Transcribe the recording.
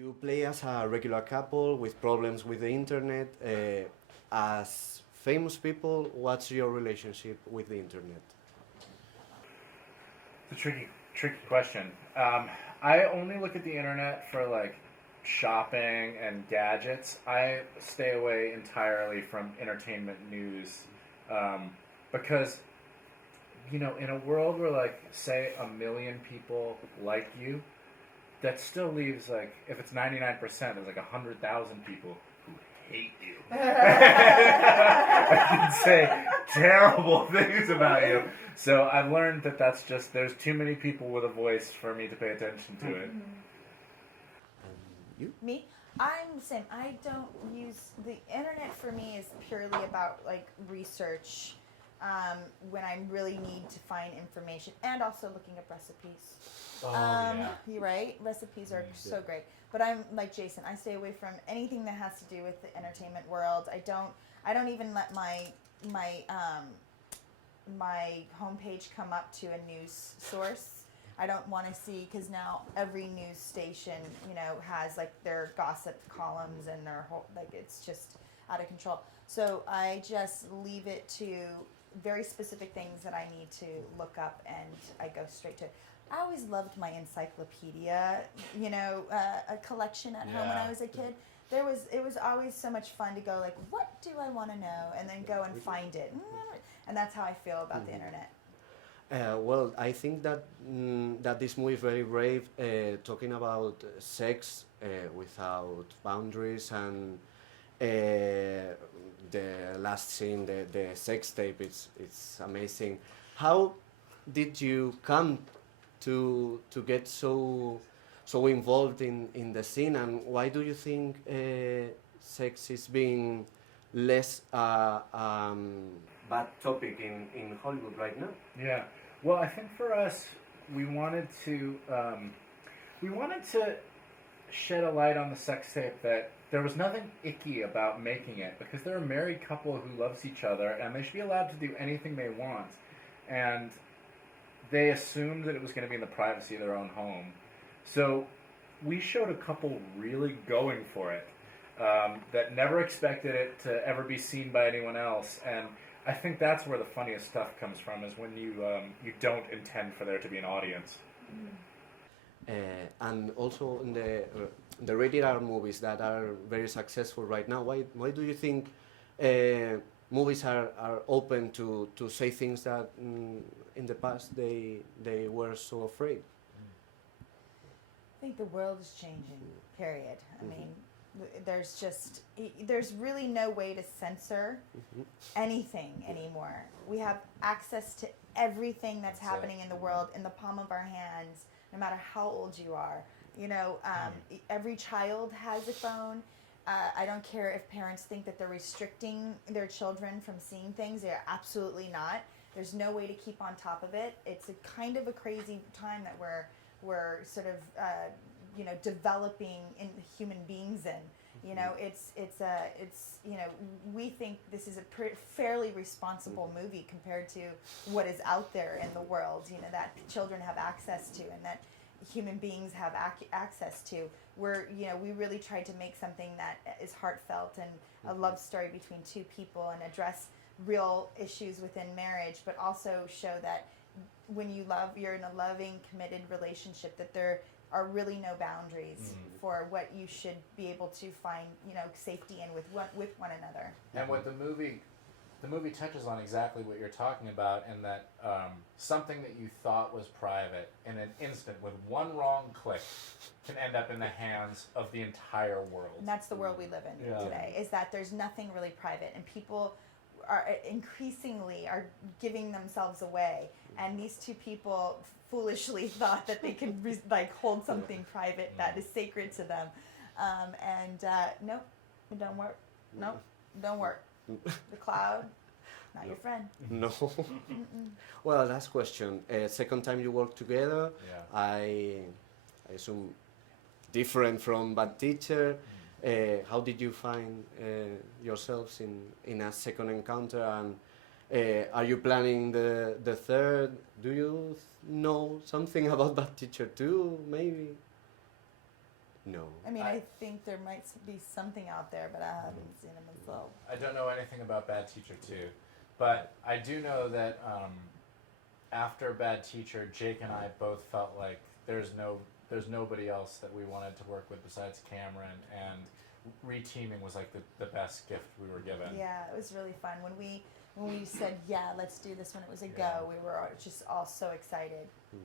You play as a regular couple with problems with the internet. As famous people, what's your relationship with the internet? It's a tricky question. I only look at the internet for like shopping and gadgets. I stay away entirely from entertainment news because in a world where like say a million people like you, that still leaves like if it's 99%, there's like 100,000 people who hate you. I can say terrible things about you. So I've learned that there's too many people with a voice for me to pay attention to it. You? Me? I'm the same. I don't use the internet. For me is purely about like research when I really need to find information, and also looking up recipes. Yeah. You're right. Recipes are so great. But I'm like Jason. I stay away from anything that has to do with the entertainment world. I don't even let my homepage come up to a news source. I don't want to see, because now every news station, has like their gossip columns and their whole, like, it's just out of control. So I just leave it to very specific things that I need to look up, and I go straight to it. I always loved my encyclopedia, a collection at home when I was a kid. It was always so much fun to go like, what do I want to know, and then go and find it, and that's how I feel about the internet. Well, I think that that this movie is very brave, talking about sex without boundaries, and the last scene, the sex tape, it's amazing. How did you come to get so involved in the scene, and why do you think sex is being less bad topic in Hollywood right now? Yeah. Well, I think for us, we wanted to shed a light on the sex tape, that there was nothing icky about making it, because they're a married couple who loves each other, and they should be allowed to do anything they want. And they assumed that it was going to be in the privacy of their own home. So we showed a couple really going for it, that never expected it to ever be seen by anyone else. And I think that's where the funniest stuff comes from, is when you don't intend for there to be an audience. And also in the rated R movies that are very successful right now, why do you think movies are open to say things that in the past they were so afraid? I think the world is changing, period. I mean, there's really no way to censor anything anymore. We have access to everything that's happening in the world in the palm of our hands, no matter how old you are. Every child has a phone. I don't care if parents think that they're restricting their children from seeing things. They're absolutely not. There's no way to keep on top of it. It's a kind of a crazy time that we're sort of developing in human beings in. We think this is a fairly responsible movie compared to what is out there in the world, that children have access to and that human beings have access to. We really tried to make something that is heartfelt and a love story between two people, and address real issues within marriage, but also show that when you're in a loving, committed relationship, that there are really no boundaries for what you should be able to find, safety in with one another. And what the movie touches on exactly what you're talking about, and that something that you thought was private, in an instant, with one wrong click, can end up in the hands of the entire world. And that's the world we live in today, is that there's nothing really private, and people are increasingly giving themselves away, and these two people foolishly thought that they could hold something private that is sacred to them, nope, it don't work. Nope, don't work. The cloud, not your friend. No. Well, last question. Second time you work together, I assume different from Bad Teacher. How did you find yourselves in a second encounter, and are you planning the third? Do you know something about Bad Teacher 2, maybe? No. I mean, I think there might be something out there, but I haven't seen them myself. I don't know anything about Bad Teacher 2, but I do know that after Bad Teacher, Jake and I both felt like there's nobody else that we wanted to work with besides Cameron, and reteaming was like the best gift we were given. Yeah, it was really fun. When we said, yeah, let's do this when it was a Yeah. go, we were just all so excited. Mhm.